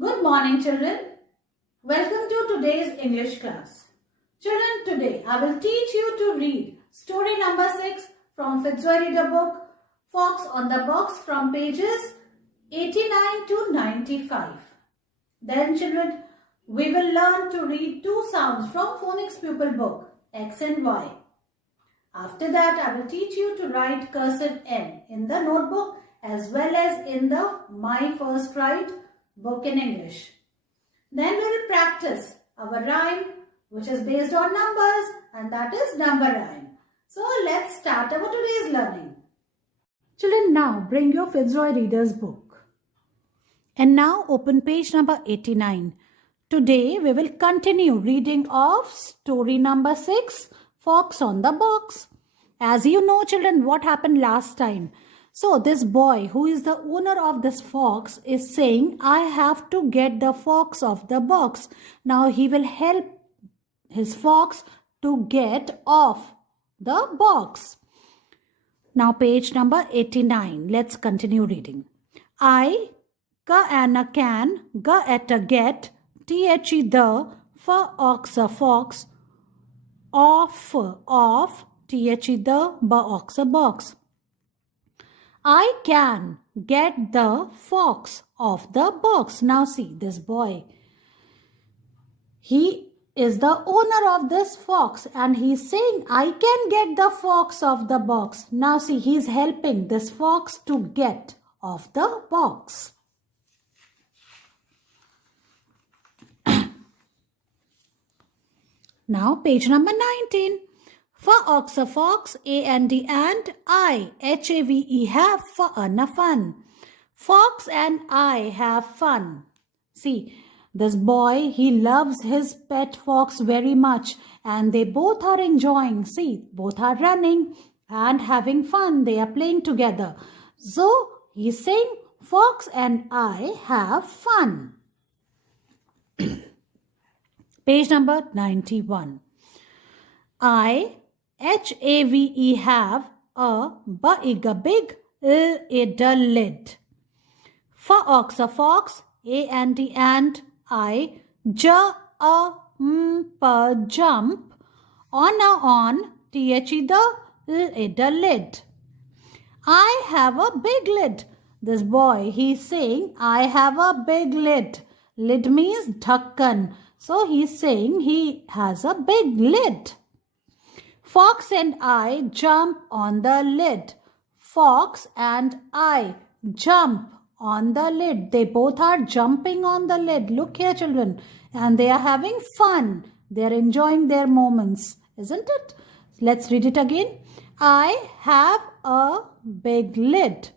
Good morning, children. Welcome to today's English class. Children, today I will teach you to read story number 6 from Fitzroy Reader book, Fox on the Box, from pages 89 to 95. Then, children, we will learn to read two sounds from Phonics Pupil book, X and Y. After that, I will teach you to write cursive N in the notebook as well as in the My First Write book in English. Then we will practice our rhyme, which is based on numbers, and that is number rhyme. So let's start our today's learning. Children, now bring your Fitzroy Reader's book. And now open page number 89. Today we will continue reading of story number 6, Fox on the Box. As you know, children, what happened last time? So this boy, who is the owner of this fox, is saying, I have to get the fox off the box. Now he will help his fox to get off the box. Now page number 89. Let's continue reading. I, ka and a can, ga at a get, the, for ox a fox, off, the, ba ox a box. I can get the fox off the box. Now see this boy. He is the owner of this fox and he's saying, I can get the fox off the box. Now see, he's helping this fox to get off the box. Now page number 19. For ox a fox, A and D and I, H-A-V-E, have fun, fun. Fox and I have fun. See, this boy, he loves his pet fox very much and they both are enjoying. See, both are running and having fun. They are playing together. So, he's saying, Fox and I have fun. Page number 91. I, H-A-V-E, have a big lid. For ox a fox, A and D and I, jump, on, the lid. I have a big lid. This boy, he's saying, I have a big lid. Lid means dhakkan. So he's saying he has a big lid. Fox and I jump on the lid. Fox and I jump on the lid. They both are jumping on the lid. Look here, children. And they are having fun. They are enjoying their moments. Isn't it? Let's read it again. I have a big lid.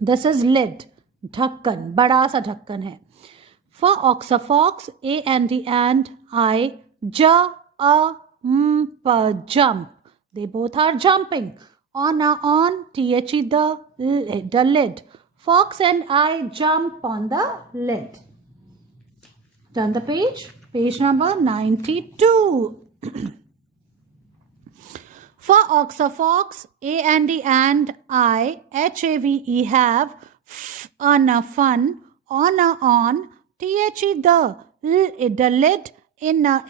This is lid. Dhakkan. Bada sa dhakkan hai. For ox a fox, A and D and I, jump. They both are jumping on, the lid. Fox and I jump on the lid. Turn the page. Page number 92. For ox a fox, A and D and I, H-A-V-E, have fun, on, the lid, in, the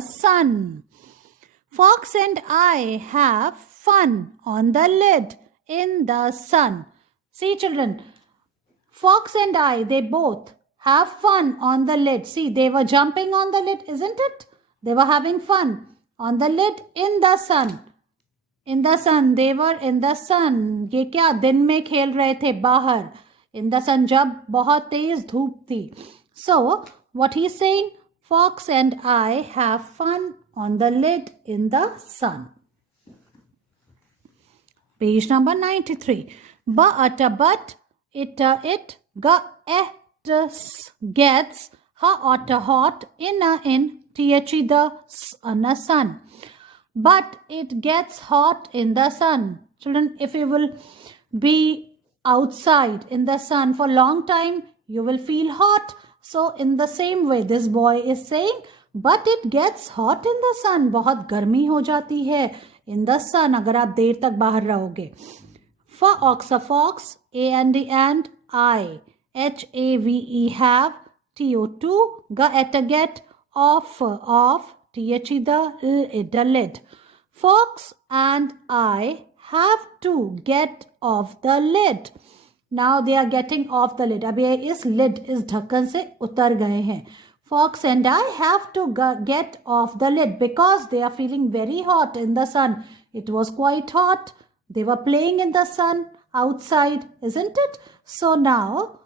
sun. Fox and I have fun on the lid in the sun. See, children, Fox and I, they both have fun on the lid. See, they were jumping on the lid, isn't it? They were having fun on the lid in the sun. In the sun, they were in the sun. ये क्या दिन में खेल रहे थे बाहर. In the sun, जब बहुत तेज धूप थी. So, what he's saying, Fox and I have fun on the lid in the sun. Page number 93. But, it, ga, gets, hot, in, the sun. But it gets hot in the sun. Children, if you will be outside in the sun for a long time, you will feel hot. So in the same way, this boy is saying, but it gets hot in the sun. बहुत गर्मी हो जाती है in the sun अगर आप देर तक बाहर रहोगे. For ox a fox, A and the ant, I. H-A-V-E have. T-O-2. G at a get. Off. T-H-E the lid. Fox and I have to get off the lid. Now they are getting off the lid. अब ये इस lid इस ढक्कन से उतर गए हैं. Fox and I have to get off the lid because they are feeling very hot in the sun. It was quite hot. They were playing in the sun outside, isn't it? So now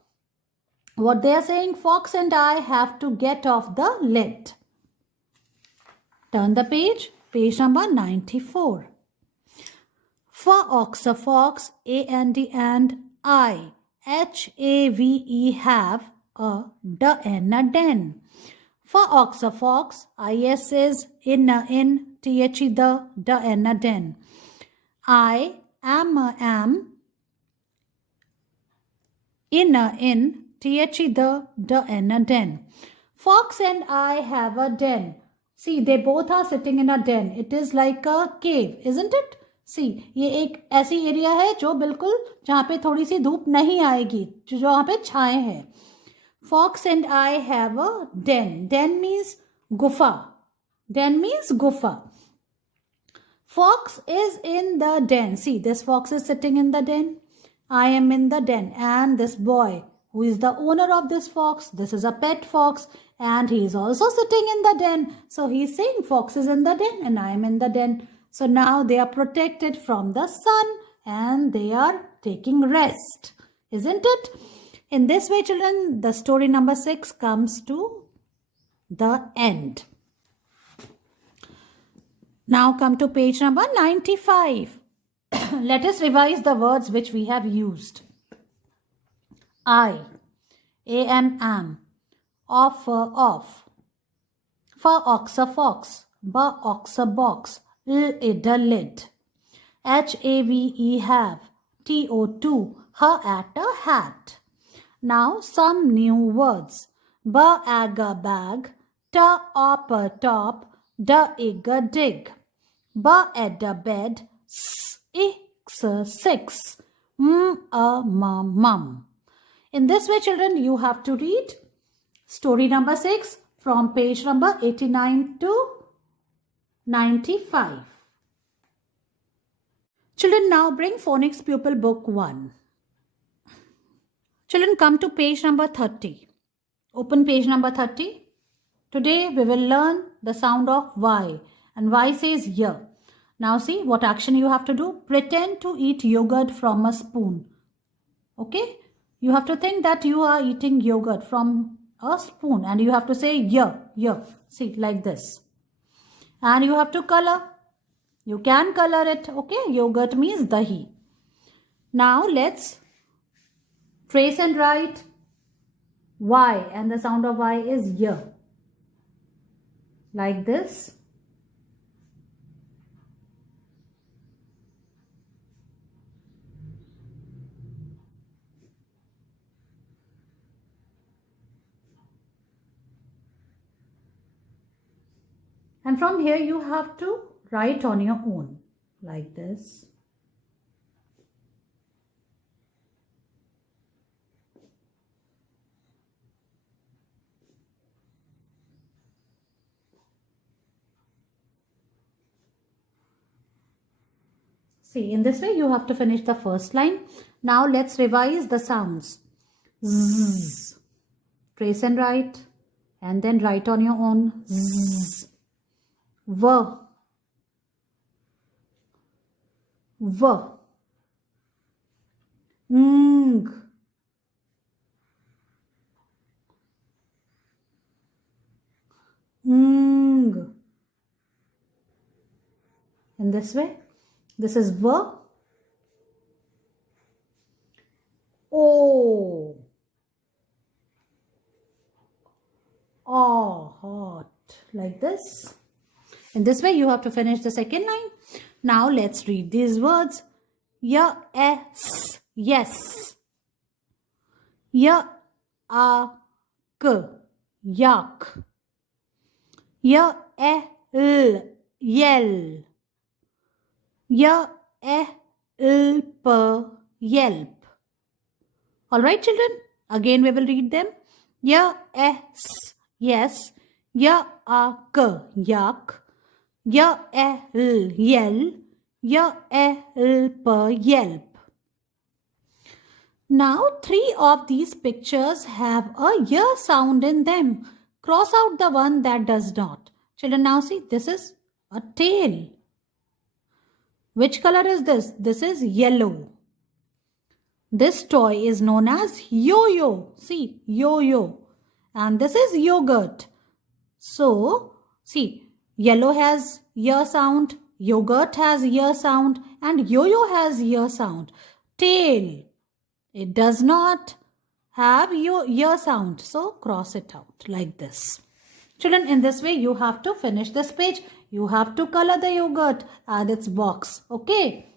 what they are saying, Fox and I have to get off the lid. Turn the page, page number 94. For ox a fox, A-N-D and I, H-A-V-E have a D-N a den. For ox a fox, I-S is in, T-H-E the D-N a den. I am a am, in, T-H-E the D-N a den. Fox and I have a den. See, they both are sitting in a den. It is like a cave, isn't it? सी ये एक ऐसी area है जो बिल्कुल जहाँ पे थोड़ी सी धूप नहीं आएगी, जो वहाँ पे छाए हैं. Fox and I have a den. Den means gufa. Den means gufa. Fox is in the den. See, this fox is sitting in the den. I am in the den. And this boy, who is the owner of this fox, this is a pet fox, and he is also sitting in the den. So he is saying fox is in the den and I am in the den. So now they are protected from the sun and they are taking rest, isn't it? In this way, children, the story number 6 comes to the end. Now come to page number 95. Let us revise the words which we have used. I, am, off, off. For ox a fox, ba ox a box. Lid a lid. H-A-V-E have. T-O-2 her at a hat. Now some new words. Ba-ag a bag. Ta-op a top. Da-ig a dig. Ba-ed a bed. S-ix a six. M-a-mum. In this way, children, you have to read story number 6 from page number 89 to 95. Children, now bring Phonics Pupil Book 1. Children, come to page number 30. Open page number 30. Today we will learn the sound of Y, and Y says Y. Now see what action you have to do. Pretend to eat yogurt from a spoon. Okay? You have to think that you are eating yogurt from a spoon and you have to say Y, Y. See, like this. And you have to color. You can color it. Okay? Yogurt means dahi. Now let's trace and write Y, and the sound of Y is Y. Like this. And from here you have to write on your own, like this. See, in this way you have to finish the first line. Now let's revise the sounds. Z. Trace and write, and then write on your own. Z. V. V. Ng. Ng. In this way, this is V. O. Oh, hot. Like this. In this way, you have to finish the second line. Now, let's read these words. Yes. Yes. Yak. Yak. Yell. Yell. Yelp. Yelp. Alright children, again we will read them. Ya, s, yes. Ya, k, yak. Ya, l, yell. Ya, l, p, yelp. Now, 3 of these pictures have a y sound in them. Cross out the one that does not. Children, now see, this is a tail. Which color is this? This is yellow. This toy is known as yo-yo. See, yo-yo. And this is yogurt. So, see, yellow has y sound, yogurt has y sound, and yo-yo has y sound. Tail. It does not have your ear sound. So cross it out like this. Children, in this way you have to finish this page. You have to color the yogurt and its box. Okay.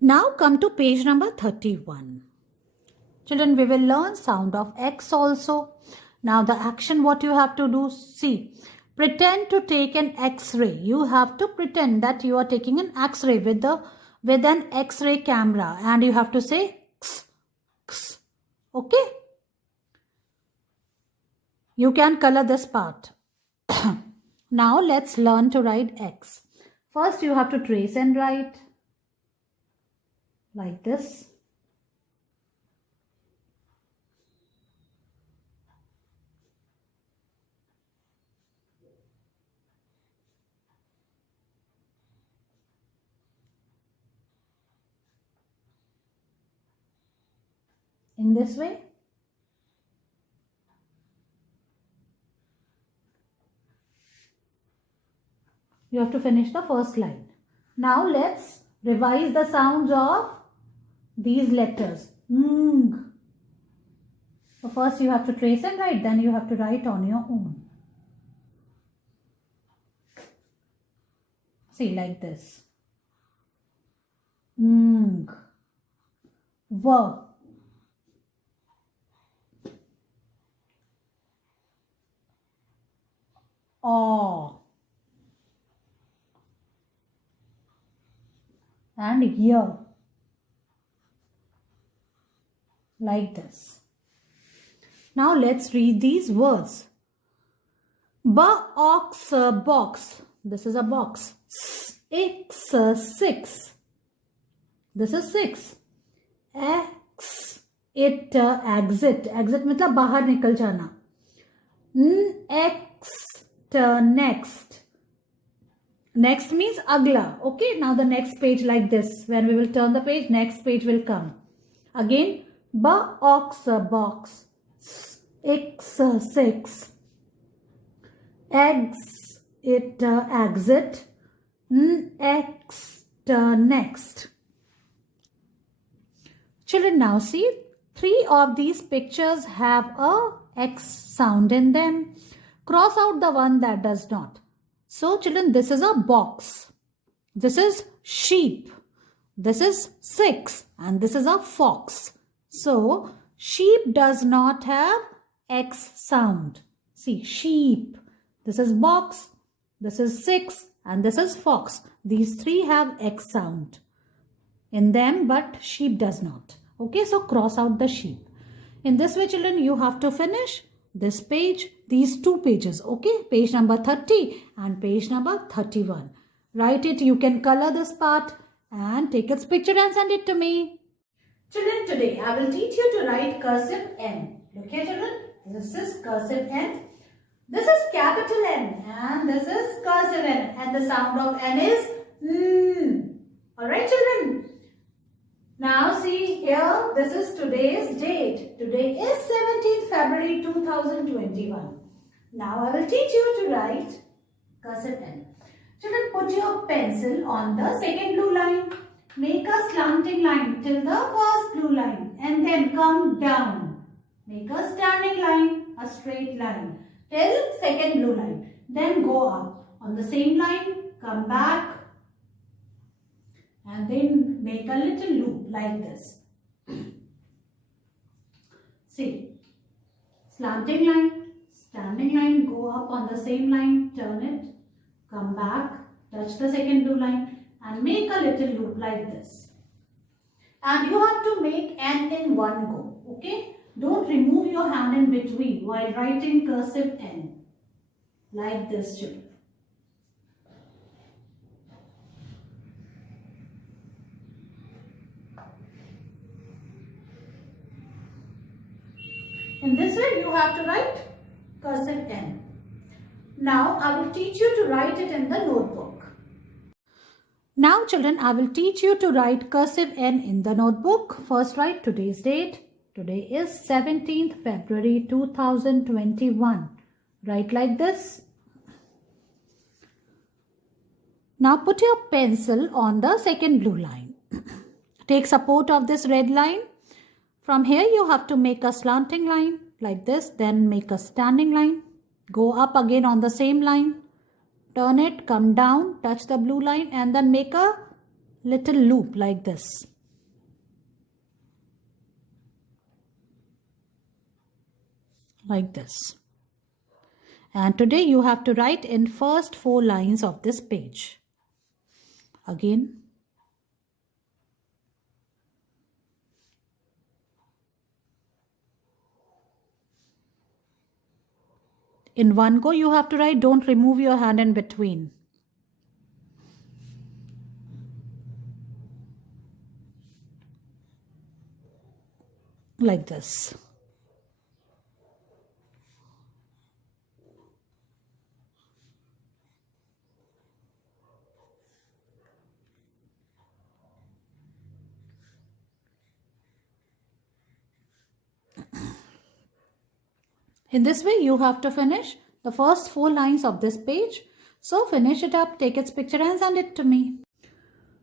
Now come to page number 31. Children, we will learn sound of X also. Now the action what you have to do. See. Pretend to take an X-ray. You have to pretend that you are taking an X-ray with an X-ray camera, and you have to say X, X. Okay? You can color this part. Now let's learn to write X. First you have to trace and write like this. In this way. You have to finish the first line. Now let's revise the sounds of these letters. So first you have to trace and write, then you have to write on your own. See, like this. V. O. And ear. Like this. Now let's read these words. Box, box. This is a box. X, 6. This is 6. X, it, exit. Exit मतलब बाहर निकल जाना. Next, next. Next means agla. Okay, now the next page like this. When we will turn the page, next page will come. Again, box, box. X, 6. Eggs, it, exit. Next, next. Children, now see, 3 of these pictures have a X sound in them. Cross out the one that does not. So, children, this is a box. This is sheep. This is 6. And this is a fox. So, sheep does not have X sound. See, sheep. This is box. This is 6. And this is fox. These 3 have X sound in them, but sheep does not. Okay, so cross out the sheep. In this way, children, you have to finish this page, these 2 pages. Okay, page number 30 and page number 31. Write it. You can color this part and take its picture and send it to me. Children, today I will teach you to write cursive N. Look here, children. This is cursive N. This is capital N and this is cursive N, and the sound of N is N. Alright, children. Now see here, this is today's date. Today is 17th February 2021. Now I will teach you to write cursive N. Children, put your pencil on the second blue line. Make a slanting line till the first blue line and then come down. Make a standing line, a straight line till second blue line. Then go up. On the same line, come back. And then make a little loop like this. See, slanting line, standing line, go up on the same line, turn it, come back, touch the second blue line and make a little loop like this. And you have to make N in one go. Okay? Don't remove your hand in between while writing cursive N. Like this, children. In this way, you have to write cursive N. Now, I will teach you to write it in the notebook. Now, children, I will teach you to write cursive N in the notebook. First, write today's date. Today is 17th February 2021. Write like this. Now, put your pencil on the second blue line. Take support of this red line. From here, you have to make a slanting line like this. Then make a standing line. Go up again on the same line. Turn it, come down, touch the blue line and then make a little loop like this. Like this. And today you have to write in first 4 lines of this page. Again. In one go, you have to write, don't remove your hand in between. Like this. In this way, you have to finish the first 4 lines of this page. So finish it up, take its picture and send it to me.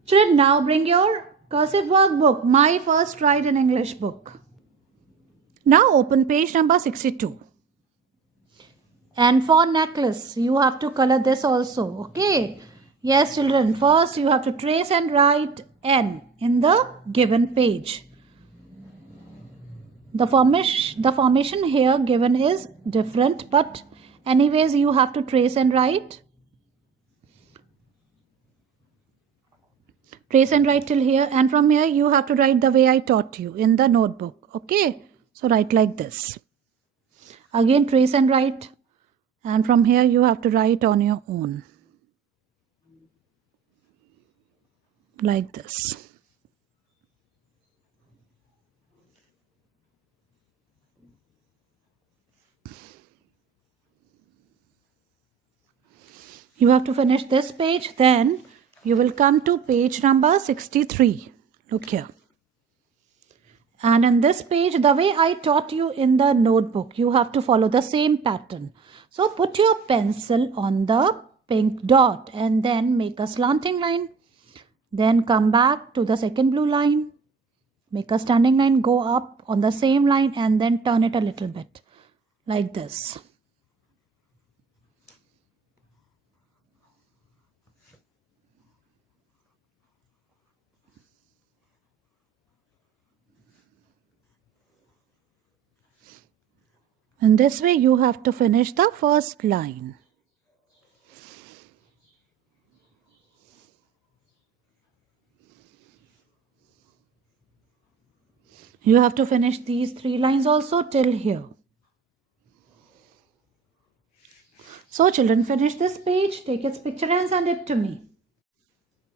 Children, now bring your cursive workbook, My First Ride in English book. Now open page number 62. And for necklace, you have to color this also. Okay. Yes, children, first you have to trace and write N in the given page. The formation here given is different, but anyways you have to trace and write. Trace and write till here, and from here you have to write the way I taught you in the notebook. Okay, so write like this. Again trace and write, and from here you have to write on your own. Like this. You have to finish this page, then you will come to page number 63. Look here. And in this page, the way I taught you in the notebook, you have to follow the same pattern. So put your pencil on the pink dot and then make a slanting line. Then come back to the second blue line. Make a standing line, go up on the same line and then turn it a little bit. Like this. And this way you have to finish the first line. You have to finish these 3 lines also till here. So children, finish this page, take its picture and send it to me.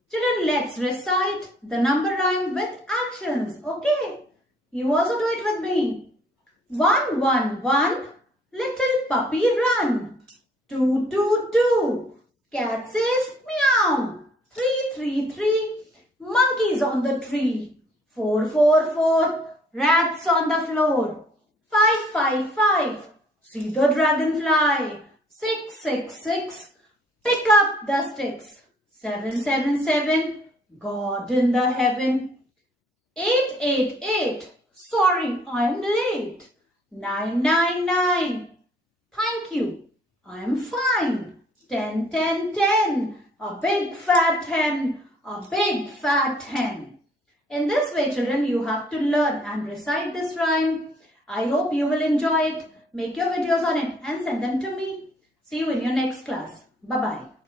Children, let's recite the number rhyme with actions. Okay, you also do it with me. 1, 1, 1, little puppy run. 2, 2, 2, cat says meow. 3, 3, 3, monkeys on the tree. 4, 4, 4, rats on the floor. 5, 5, 5, see the dragonfly. 6, 6, 6, pick up the sticks. 7, 7, 7, God in the heaven. 8, 8, 8, sorry I'm late. 9, 9, 9, thank you, I'm fine. 10, 10, 10, a big fat hen, a big fat hen. In this way, children, you have to learn and recite this rhyme. I hope you will enjoy it. Make your videos on it and send them to me. See you in your next class. Bye-bye.